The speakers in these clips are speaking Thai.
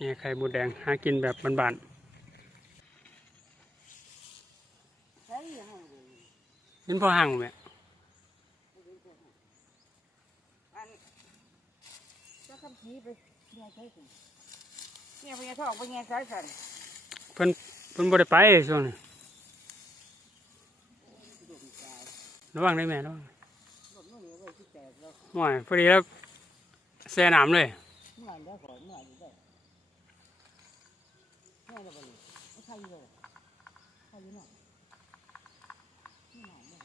นี่ไข่มดแดงหากินแบบบานใช่ยังไงๆเป็นพอห่างไหมอันจะคำชี้ไปเนี่ยใช่สิเนี่ยไปเนี่ยทอกไปเนี่ยสายสันเพิ่นเพิ่นบ่ได้ไปช่วงนี้ระวังได้แม่ระวังหล่นนู่นนี่ไว้ที่แตกแล้วห่วยพอดีแล้วแช่น้ำเลย เมื่อแล้วขอเมื่ออยู่ได้เมื่อแล้วบ่เลยเอาใครอยู่เลยใครอยู่หน่อยนี่หน่อยบ่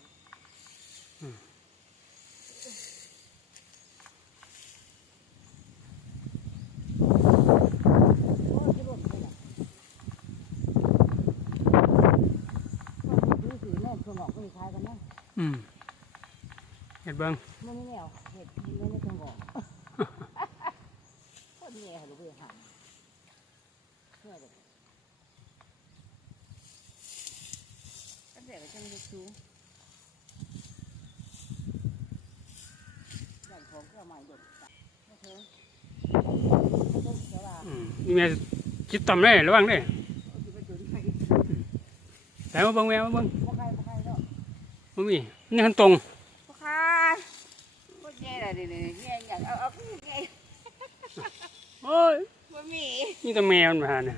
อืมเห็ดเบิ่ง มันไม่แนวเห็ดกินไม่ได้ตัวหงอกคนแย่หรือเปล่าหันเพื่อเด็ก ก็เด็กก็จะมีชูอย่างของก็เอามาหยดใส่ไม่เถอะไม่ต้องเสียเวลาอืมนี่แม่คิดต่ำเลยระวังเด้เอาสิไปจุดไปแต่มาเบิ่งแม่มาเบิ่งบ่ใครบ่ใครแล้วบ่มีนี่คันตรงบ่ใครบ่แย่เลยนี่แย่อย่างเอาเอาแย่โอ้ยบ่มีนี่แต่แมวมันมาเนี่ย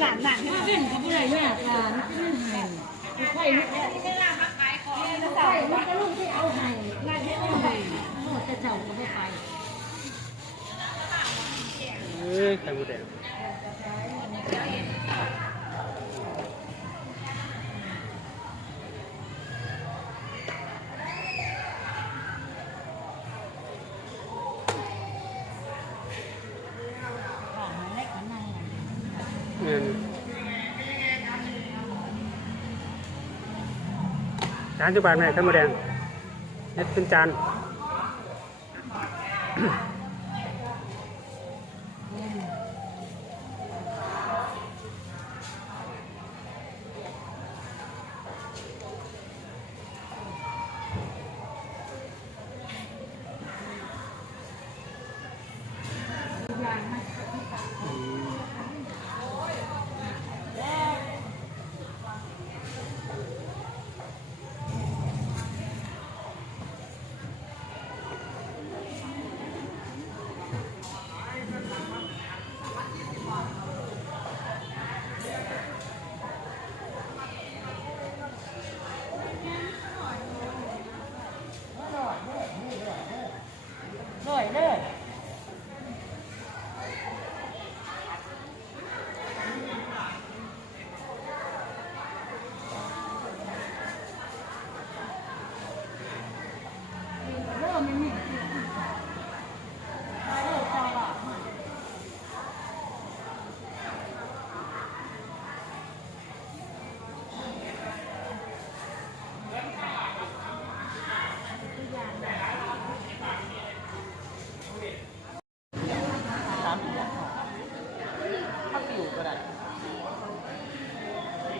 นยังไข่ฮะยังไข่ประยักษ์เนาะคนในก่อนจังอย่างนี้จ้ะโอ้ยตมุดโอ้ยแล้วเติบแล้วเติบหลานหนังเป็นกับอะไรแม่การไข่ลูกไข่ลูกก็ลูกที่เอาให้ลายที่เอาให้โอ้จะเเงินจานจุบาทแม่ข้าวมดแดงเน็ดเป็นจาน เลยเลยสามอย่างข้าวติ๋วก็ได้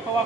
เพราะว่า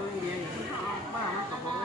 ว่าไอ้ตัวเรี